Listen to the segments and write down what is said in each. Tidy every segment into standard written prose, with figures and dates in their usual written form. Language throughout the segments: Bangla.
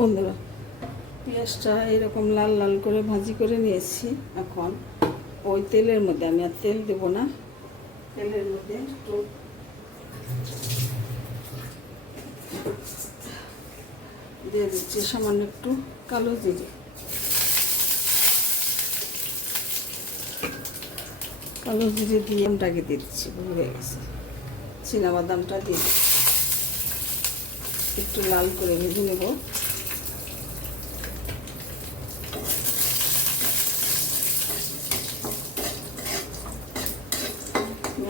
বন্ধুরা, পেঁয়াজটা এরকম লাল লাল করে ভাজি করে নিয়েছি। এখন ওই তেলের মধ্যে, আমি আর তেল দেব না, তেলের মধ্যে একটু দিয়ে দিচ্ছি সামান্য একটু কালো জিরে। কালো জিরে দিয়ে আমটাকে দিয়ে দিচ্ছি, হয়ে গেছে। চিনাবাদামটা দিয়ে একটু লাল করে ভেজে নেব।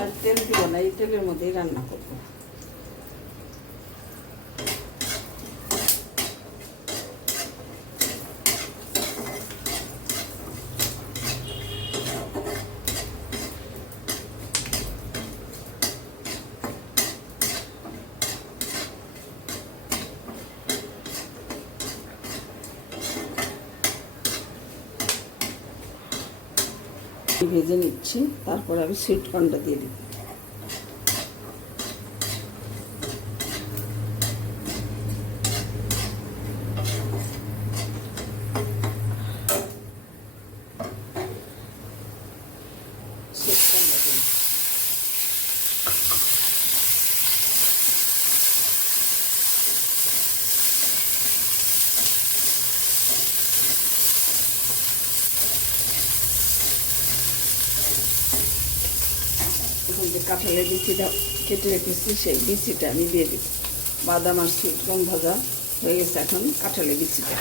আর তেল দিব না, এই তেলের মধ্যেই রান্না করবো। ভেজে নিচ্ছি, তারপর আমি সুইট কর্নটা দিয়ে দিই। এখন যে কাঁঠালের বিচিটা কেটে রেখেছি, সেই বিচিটা আমি দিয়ে দিই। বাদাম আর সুইট কর্ন ভাজা হয়ে গেছে, এখন কাঁঠালের বিচিটা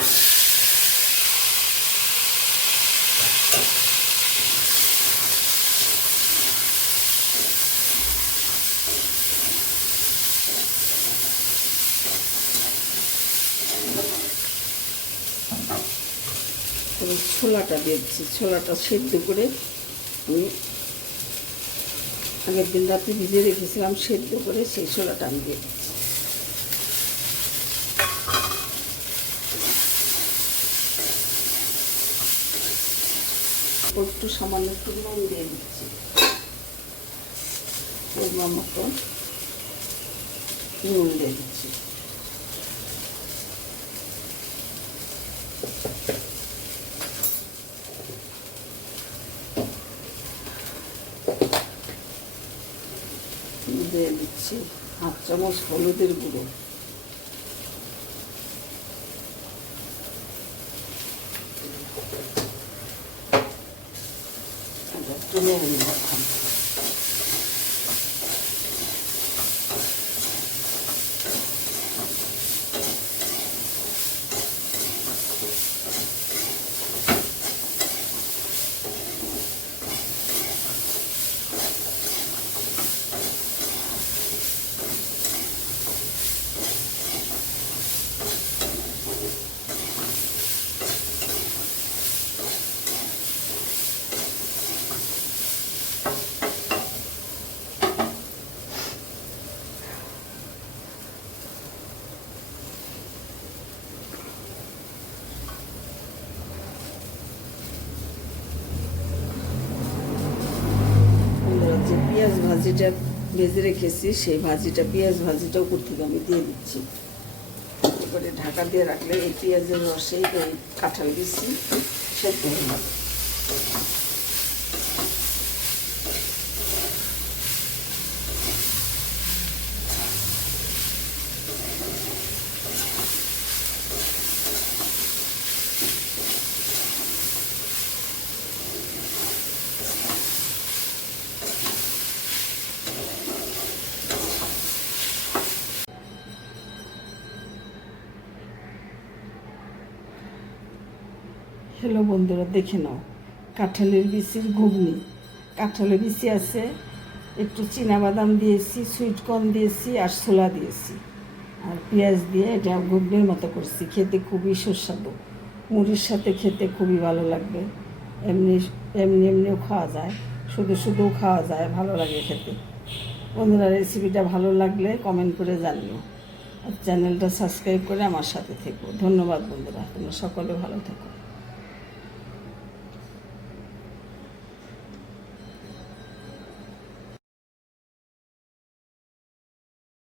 ছোলাটা দিয়ে দিচ্ছি। ছোলাটা সেদ্ধ করে আমি আগের দিন রাতে ভিজে রেখেছিলাম, সেদ্ধ করে সেই ছোলাটা আমি দিয়ে দিচ্ছি। একটু সামান্য একটু নুন দিয়ে দিচ্ছি, পরিমাণ মতো নুন দিয়ে দিচ্ছি। দিয়ে দিচ্ছি হাফ চামচ হলুদের গুঁড়ো, তুলে নিয়ে এখন যে পেঁয়াজ ভাজিটা ভেজে রেখেছি, সেই ভাজিটা, পেঁয়াজ ভাজিটা উপর থেকে আমি দিয়ে দিচ্ছি। এবারে ঢাকা দিয়ে রাখলে এই পেঁয়াজের রসে এই কাঁঠাল বিচি সেদ্ধ হয়ে যাবে। হ্যালো বন্ধুরা, দেখে নাও কাঁঠালের বিচির ঘুগনি। কাঁঠালের বিচি আছে, একটু চিনাবাদাম দিয়েছি, সুইট কর্ন দিয়েছি আর ছোলা দিয়েছি, আর পেঁয়াজ দিয়ে এটা ঘুগনির মতো করছি। খেতে খুবই সুস্বাদু, মুড়ির সাথে খেতে খুবই ভালো লাগবে। এমনিও খাওয়া যায়, শুধু শুধুও খাওয়া যায়, ভালো লাগে খেতে। বন্ধুরা, রেসিপিটা ভালো লাগলে কমেন্ট করে জানিও, আর চ্যানেলটা সাবস্ক্রাইব করে আমার সাথে থেকো। ধন্যবাদ বন্ধুরা, তোমরা সকলে ভালো থেকো।